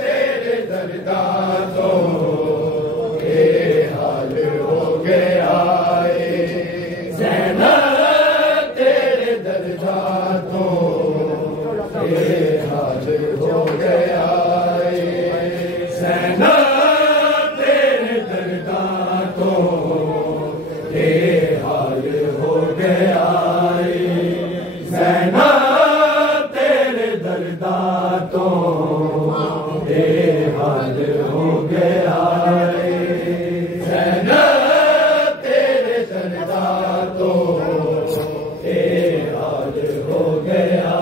तेरे दरदा तो ये हाल हो गया ज़ैनब तेरे दरदा तो ये हाल हो गया ज़ैनब तेरे दरदा तो ये हाल हो गया ज़ैनब तेरे दरदा तो ये हाल हो गया ज़ैनब तेरे दरदा तो ये हाल हो गया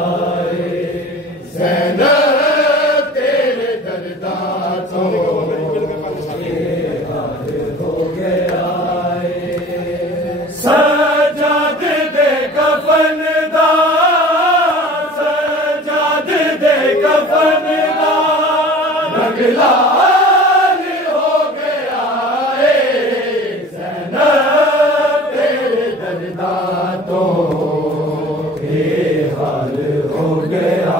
ज़ैनब तेरे दरदा तो ये हाल हो गया सजाद दे कफन दा सजाद दे कफन दा रंगलाल हो गया ज़ैनब तेरे दरदा तो ये हाल हो गया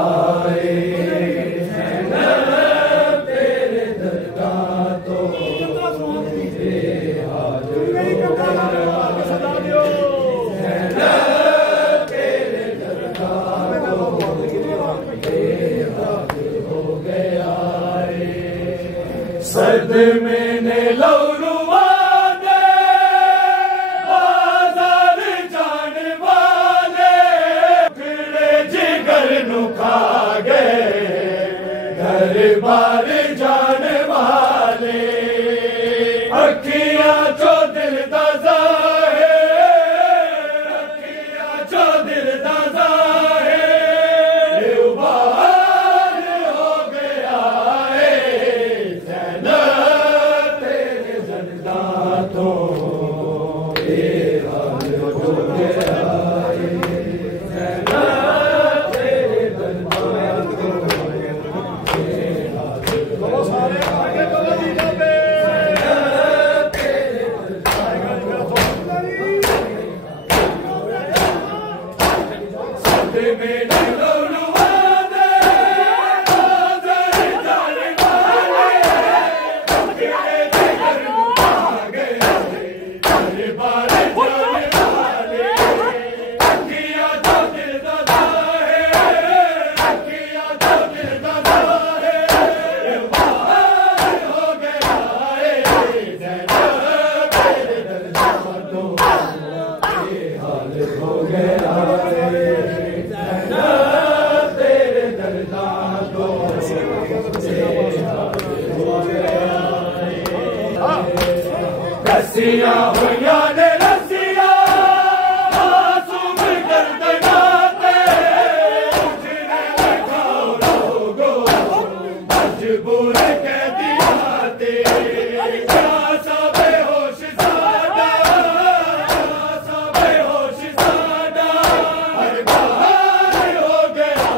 ज़ैनब तेरे दरदा तो ये हाल हो गया सर्द में ने लौरुआ दे बाजार जाने वाले फिरे जिगर नु खा गए घर बार जाने वाले अखियां चो दिल दा ज़ाहिर अखियां चो दिल दा ज़ाहिर उबार हो गया तो ये हाल हो गया ज़ैनब तेरे दरदा तो ये हाल हो गया ज़ैनब तेरे दरदा में लौरुआ दे बाजार जाने वाले फिरे जिगर नु खा गए घर बार जाने वाले अखियां तो दिल दा ज़ाहिर अखियां तो दिल दा ज़ाहिर बाहर हो गया ज़ैनब तेरे दरदा तो ये हाल हो गया ज़ैनब तेरे दरदा तो ये हाल हो गया रस्सियां हुइया ने रस्सियां मासूम गर्दनाते उठने लगाओ लोगो मजबूर कह दिया ते सा बेहोश सादा सा बेहोश सादा हर बार हो गया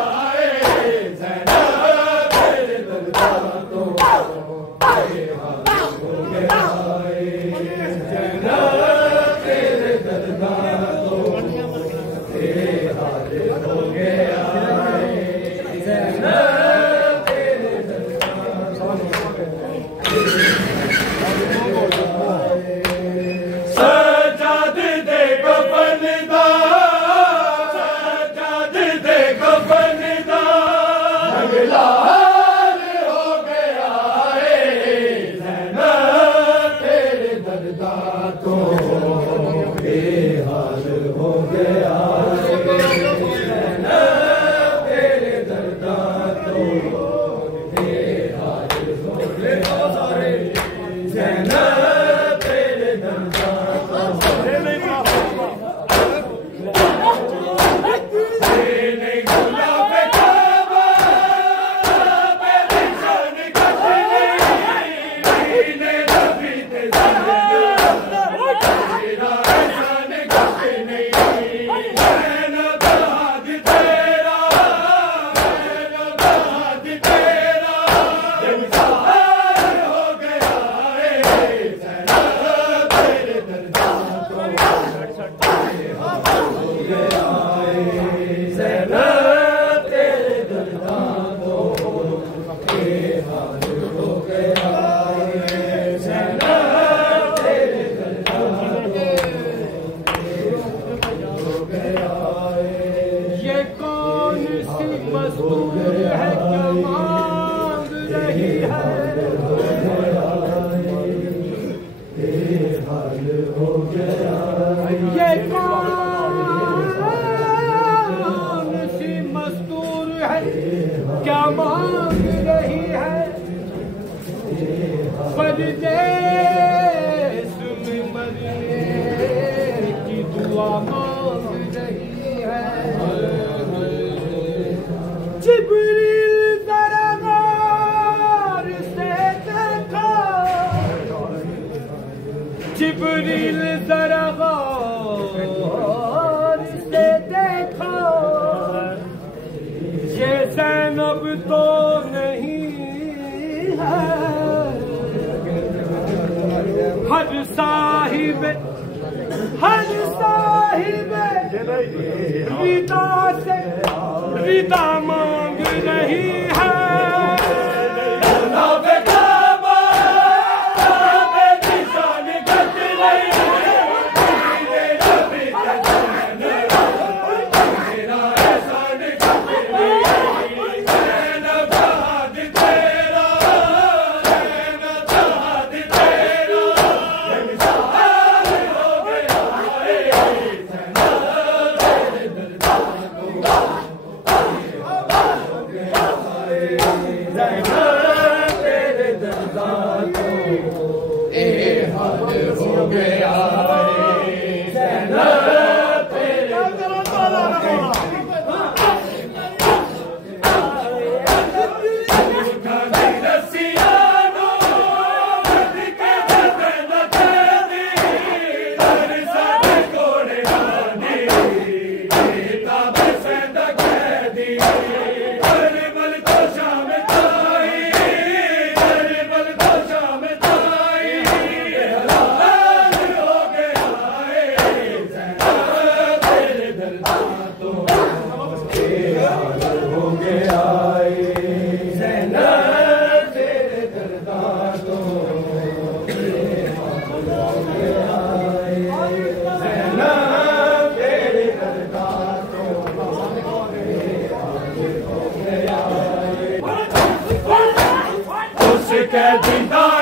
ज़ैनब तेरे दरदा तो ये हाल हो गया ज़ैनब तेरे दरदा तो ये हाल हो गया ज़ैनब तेरे दरदा मांग रही है, परदेस में मरने की दुआ मांग रही है। जिब्रील जरा गौर से देखो, जिब्रील जरा गौर से देखो, ये ज़ैनब तो नहीं है। हर साहिब रिदा से रिदा मांग रही है। उसके दीदार